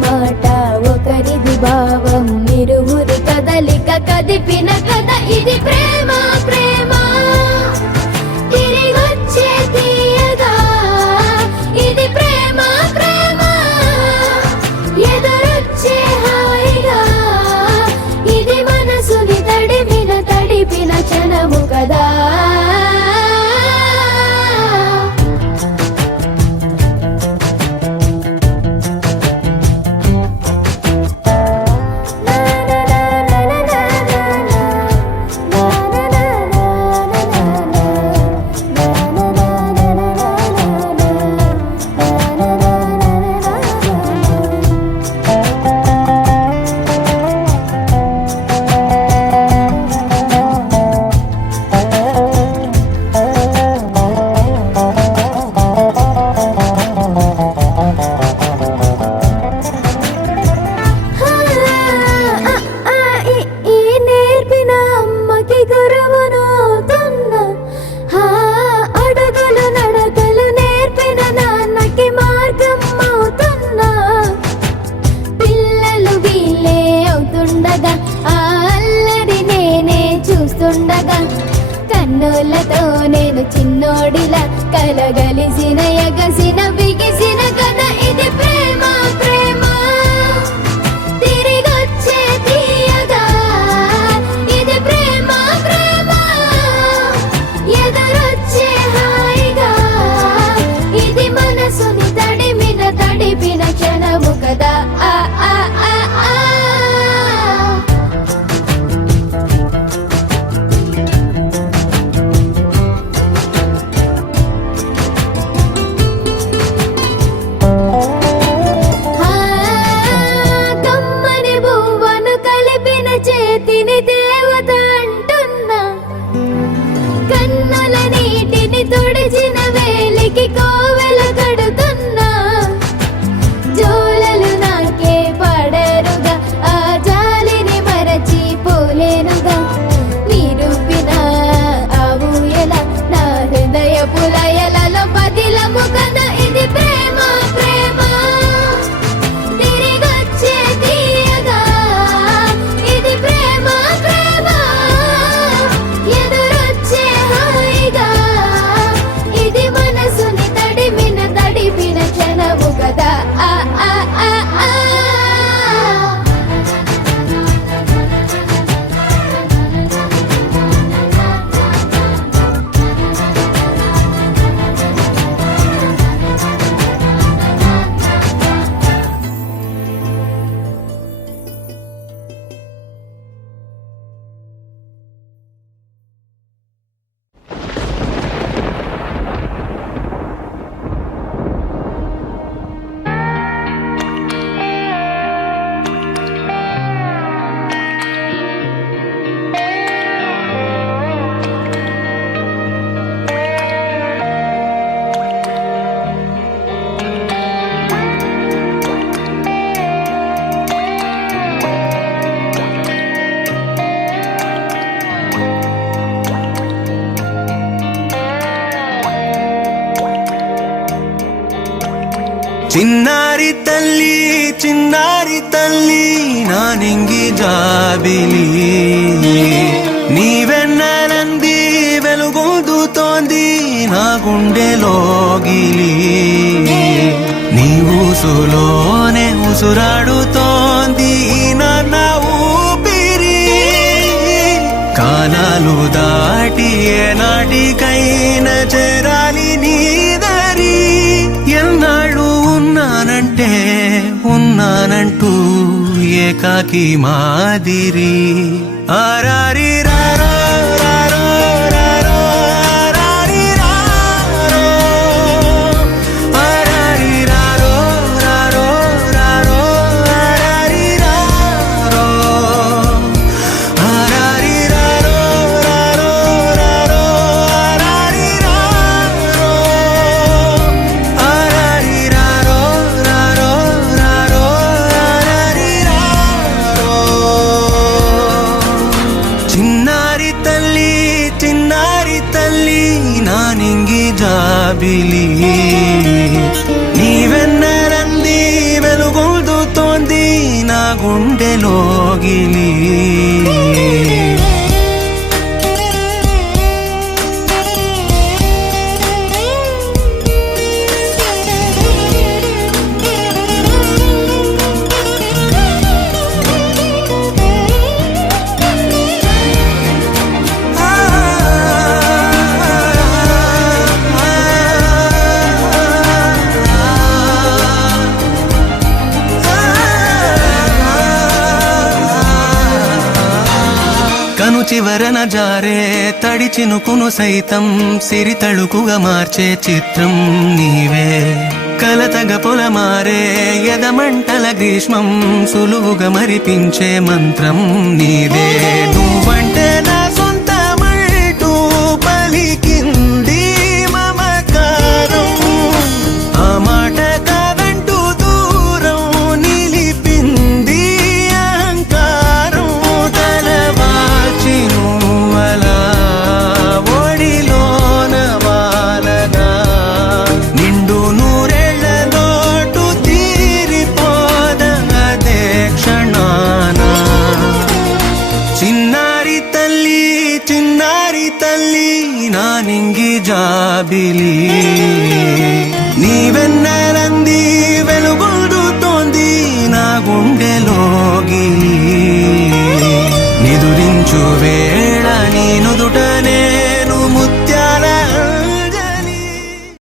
మాట ఒకరిది భావం ఇరువురి కదలిక కదిపిన కథ ఇది ప్రేమ ప్రేమ తిరిగొచ్చే తీయగా ఇది ప్రేమ ప్రేమ ఎదురొచ్చే హాయిగా ఇది మనసుని తడిపిన క్షణము కదా కన్నులతో నేను చిన్నోడిలా కలగలిసిన ఎగసిన బిగిసిన కథ ఇది ప్రేమ ప్రేమ తిరిగొచ్చే తీయగా ఇది ప్రేమ ప్రేమ ఎదురొచ్చే హాయిగా ఇది మనసుని తడిపిన క్షణము కదా ఆ ఆ ఆ ఆ దేవత అంటున్నా కన్నుల నీటిని తుడిచిన వేలికి కోవెల కడుతున్నా జోలలు నాకే పడరుగా ఆ జాలిని మరచి పోలేనుగా నిరూపిన ఆ ఊయల నా హృదయ పులయలలో పదిలము కదా ఇది ప్రేమ ప్రేమ తిరిగొచ్చే తీయగా ఇది ప్రేమ ప్రేమ ఎదురొచ్చే హాయిగా ఇది మనసుని తడిపిన క్షణము కదా ఆ ఆ ఆ ఆ చిన్నారి తల్లి నా నింగి జాబిలి నీవెన్నెలంది వెలుగొందుతోంది నా గుండెలోగిలి నీ ఊసులోనే ఉసురాడుతోంది నా ఊపిరి కాలాలు దాటి ఏనాటికైనా చేరాలి నీ దరి ఎన్నాళ్ళు ఉన్నానంటూ ఏకాకి మాదిరి ఆరారి రారో రారో రారో ఆరారి రారో ఆరారి రారో రారో రారో ఆరారి రారో ఆరారి రారో రారో రారో ఆరారి రారో ఆరారి రారో రారో రారో ఆరారి రారో చిన్నారి తల్లి నా నింగి జాబిలి నీవెన్నరంది వెలుగొందుతో గుండెలోగిలి. కను చివరన జారే తడి చినుకును సైతం సిరి తళుకుగా మార్చే చిత్రం నీవే. కలతగ పొలమారే ఎదమంటల గ్రీష్మం సులువుగా మరిపించే మంత్రం నీదే. నువ్వంటే నా సొంతమంటూ పలికింది మమకారం, ఆ మాట కాదంటూ దూరం నిలిపింది అహంకారం. తలవాల్చి నువ్వలా ఒడిలోన వాలగా నిండు నూరేళ్ల లోటు తీరిపోదదే క్షణాన. చిన్నారి తల్లి చిన్నారి తల్లి నా నింగి జాబిలి, నీవెన్నెల